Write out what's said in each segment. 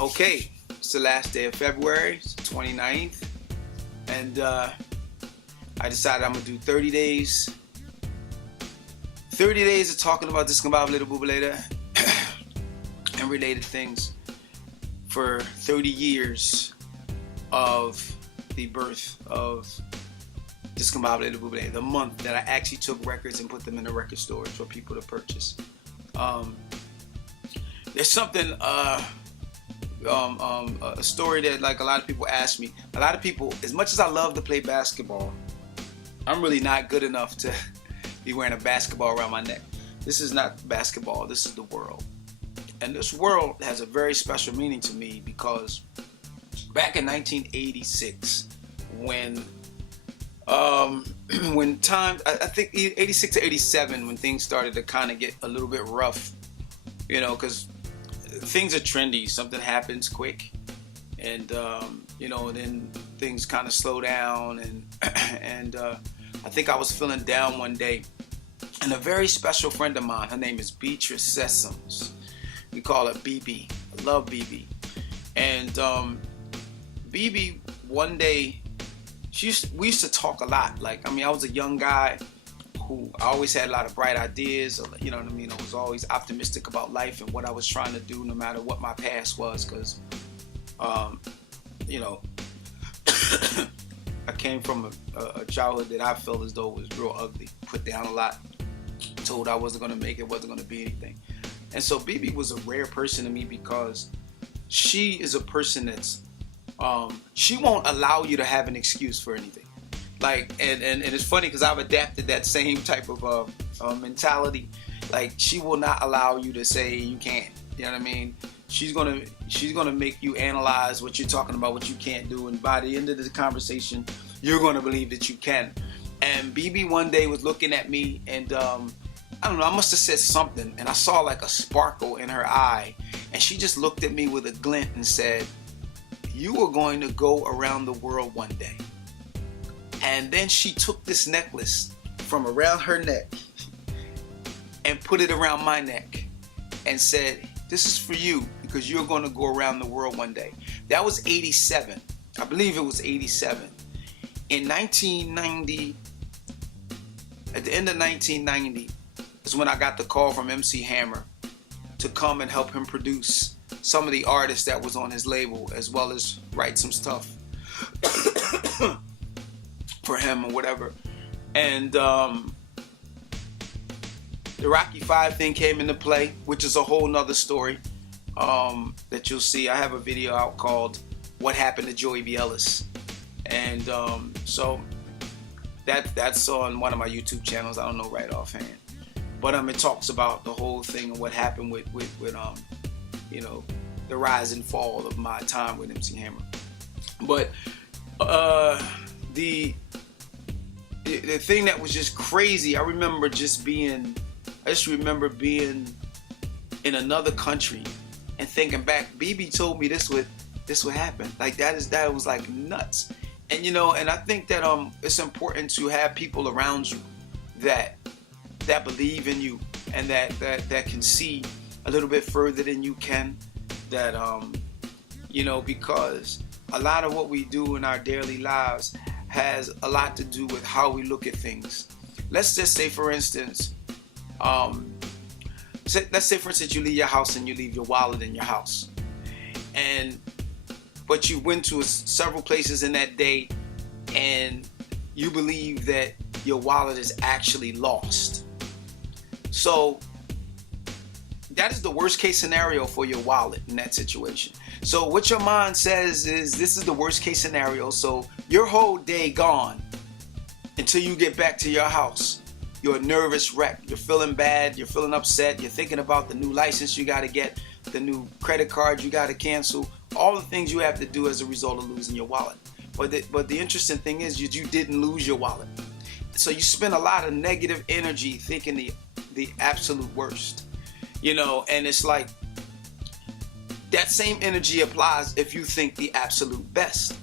Okay, it's the last day of February, it's the 29th, and I decided I'm gonna do 30 days. 30 days of talking about Discombobulatorbubalator and related things for 30 years of the birth of Discombobulatorbubalator, the month that I actually took records and put them in the record stores for people to purchase. There's something, a story that like a lot of people ask me. A lot of people, as much as I love to play basketball, I'm really not good enough to be wearing a basketball around my neck. This is not basketball, this is the world. And this world has a very special meaning to me because back in 1986, when time, I think 86 to 87, when things started to kind of get a little bit rough, you know, because things are trendy, something happens quick, and you know, then things kind of slow down, and I think I was feeling down one day, and a very special friend of mine, her name is Beatrice Sessoms, we call her BB, I love BB, and BB one day, we used to talk a lot. Like, I mean, I was a young guy who I always had a lot of bright ideas, you know what I mean? I was always optimistic about life and what I was trying to do, no matter what my past was, because, you know, I came from a childhood that I felt as though was real ugly, put down a lot, told I wasn't going to make it, wasn't going to be anything. And so BB was a rare person to me because she is a person that's, she won't allow you to have an excuse for anything. Like, and it's funny because I've adapted that same type of mentality. Like, she will not allow you to say you can't. You know what I mean? She's gonna make you analyze what you're talking about, what you can't do, and by the end of the conversation, you're gonna believe that you can. And BB one day was looking at me, and I don't know, I must have said something, and I saw like a sparkle in her eye, and she just looked at me with a glint and said, "You are going to go around the world one day." And then she took this necklace from around her neck and put it around my neck and said, "This is for you because you're going to go around the world one day." That was 87. I believe it was 87. In 1990, at the end of 1990, is when I got the call from MC Hammer to come and help him produce some of the artists that was on his label, as well as write some stuff for him or whatever. And the Rocky 5 thing came into play, which is a whole nother story that you'll see. I have a video out called "What Happened to Joey B. Ellis," and so that's on one of my YouTube channels. I don't know right offhand, but it talks about the whole thing and what happened with you know, the rise and fall of my time with MC Hammer. But the thing that was just crazy, I just remember being in another country and thinking back, BB told me this would happen. Like, that was like nuts. And you know, and I think that it's important to have people around you that believe in you and that can see a little bit further than you can, that you know, because a lot of what we do in our daily lives has a lot to do with how we look at things. Let's just say, for instance, let's say for instance you leave your house and you leave your wallet in your house, but you went to several places in that day and you believe that your wallet is actually lost. So that is the worst case scenario for your wallet in that situation. So what your mind says is, this is the worst case scenario, so your whole day gone until you get back to your house. You're a nervous wreck, you're feeling bad, you're feeling upset, you're thinking about the new license you gotta get, the new credit card you gotta cancel, all the things you have to do as a result of losing your wallet. But the interesting thing is you didn't lose your wallet. So you spend a lot of negative energy thinking the absolute worst. You know, and it's like, that same energy applies if you think the absolute best.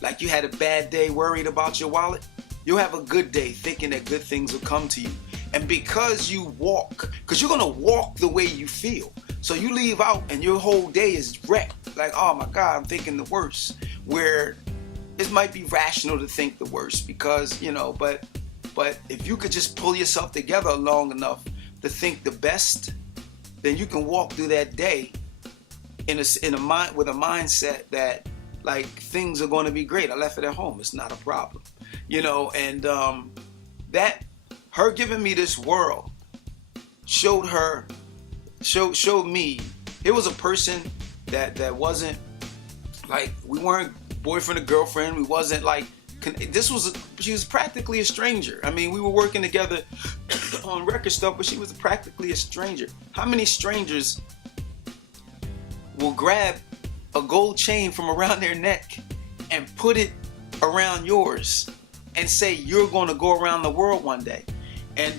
Like, you had a bad day worried about your wallet, you'll have a good day thinking that good things will come to you. And because you walk, because you're gonna walk the way you feel. So you leave out and your whole day is wrecked. Like, oh my God, I'm thinking the worst. Where it might be rational to think the worst because, you know, but if you could just pull yourself together long enough to think the best, then you can walk through that day in a mind with a mindset that like things are going to be great. I left it at home. It's not a problem, you know. And that her giving me this world showed me it was a person that wasn't like, we weren't boyfriend or girlfriend. We wasn't like, she was practically a stranger. I mean, we were working together on record stuff, but she was practically a stranger. How many strangers will grab a gold chain from around their neck and put it around yours and say you're going to go around the world one day? And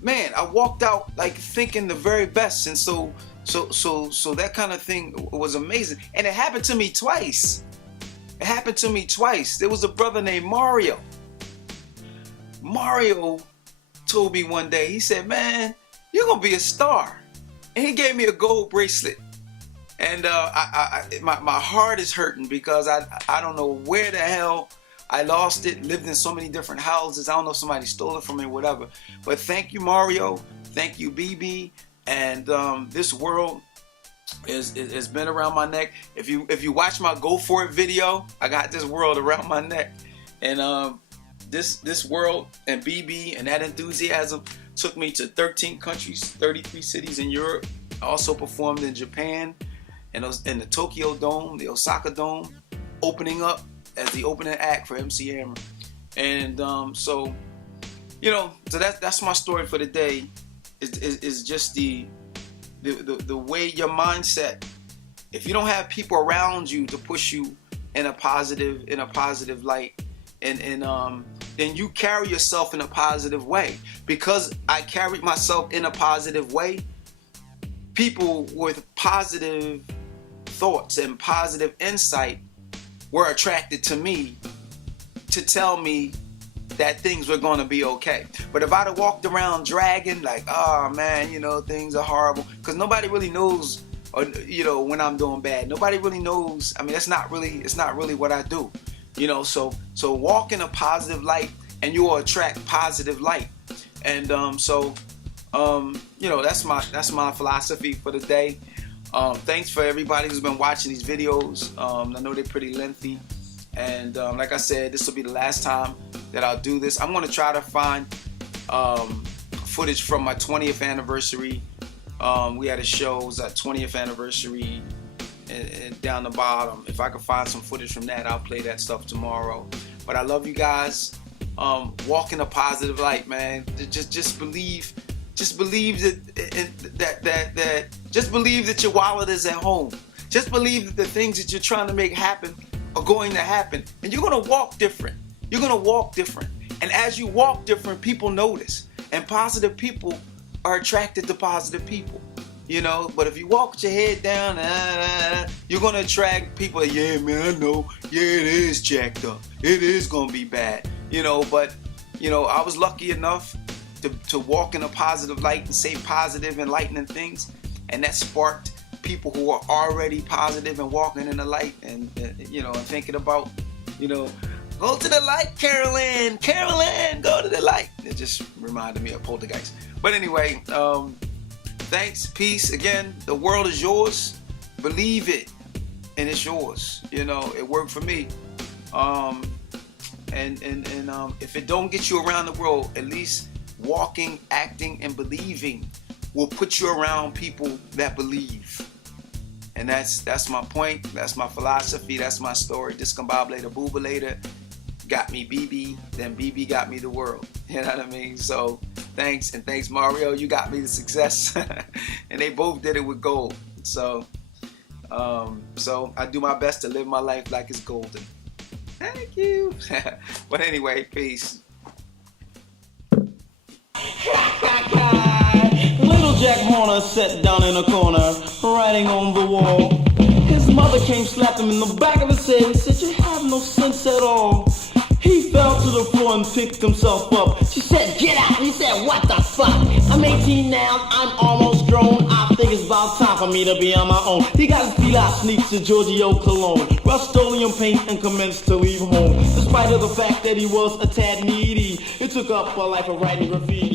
man, I walked out like thinking the very best. And so that kind of thing was amazing. And it happened to me twice. It happened to me twice. There was a brother named Mario. Mario told me one day, he said, man, you're going to be a star. And he gave me a gold bracelet. And my heart is hurting because I don't know where the hell I lost it. Lived in so many different houses. I don't know if somebody stole it from me or whatever. But thank you, Mario. Thank you, BB. And this world has been around my neck. If you watch my Go For It video, I got this world around my neck. And this world and BB and that enthusiasm took me to 13 countries, 33 cities in Europe. I also performed in Japan, in the Tokyo Dome, the Osaka Dome, opening up as the opening act for MC Hammer. And so, you know, so that's my story for the day. Is just the way your mindset. If you don't have people around you to push you in a positive light, and then you carry yourself in a positive way. Because I carried myself in a positive way, people with positive thoughts and positive insight were attracted to me to tell me that things were going to be okay. But if I'd have walked around dragging like, oh man, you know, things are horrible, because nobody really knows, or you know, when I'm doing bad. Nobody really knows. I mean, it's not really what I do, you know. So walk in a positive light, and you will attract positive light. And you know, that's my philosophy for the day. Thanks for everybody who's been watching these videos. I know they're pretty lengthy. And like I said, this will be the last time that I'll do this. I'm going to try to find footage from my 20th anniversary. We had a show, it was our 20th anniversary, and down the bottom. If I can find some footage from that, I'll play that stuff tomorrow. But I love you guys. Walk in a positive light, man. Just believe that just believe that your wallet is at home. Just believe that the things that you're trying to make happen are going to happen, and you're going to walk different. You're going to walk different, and as you walk different, people notice, and positive people are attracted to positive people, you know. But if you walk with your head down, you're going to attract people. Yeah, man, I know. Yeah, it is jacked up. It is going to be bad, you know. But you know, I was lucky enough to walk in a positive light and say positive, enlightening things, and that sparked people who are already positive and walking in the light, and you know, and thinking about, you know, go to the light, Carolyn, go to the light. It just reminded me of Poltergeist. But anyway, thanks, peace. Again, the world is yours. Believe it, and it's yours. You know, it worked for me. And if it don't get you around the world, at least walking, acting, and believing will put you around people that believe. And that's my point. That's my philosophy. That's my story. Discombobulatorbubalator got me BB, then BB got me the world. You know what I mean? So thanks, and thanks Mario. You got me the success, and they both did it with gold. So I do my best to live my life like it's golden. Thank you. But anyway, peace. Little Jack Horner sat down in a corner, writing on the wall. His mother came, slapped him in the back of his head and said, "You have no sense at all." He fell to the floor and picked himself up. She said, "Get out." He said, "What the fuck? I'm 18 now, I'm almost grown. I I think it's about time for me to be on my own. He got his feet out, sneaks to Giorgio Cologne, Rust-Oleum paint and commenced to leave home. Despite of the fact that he was a tad needy, it took up a life of writing graffiti.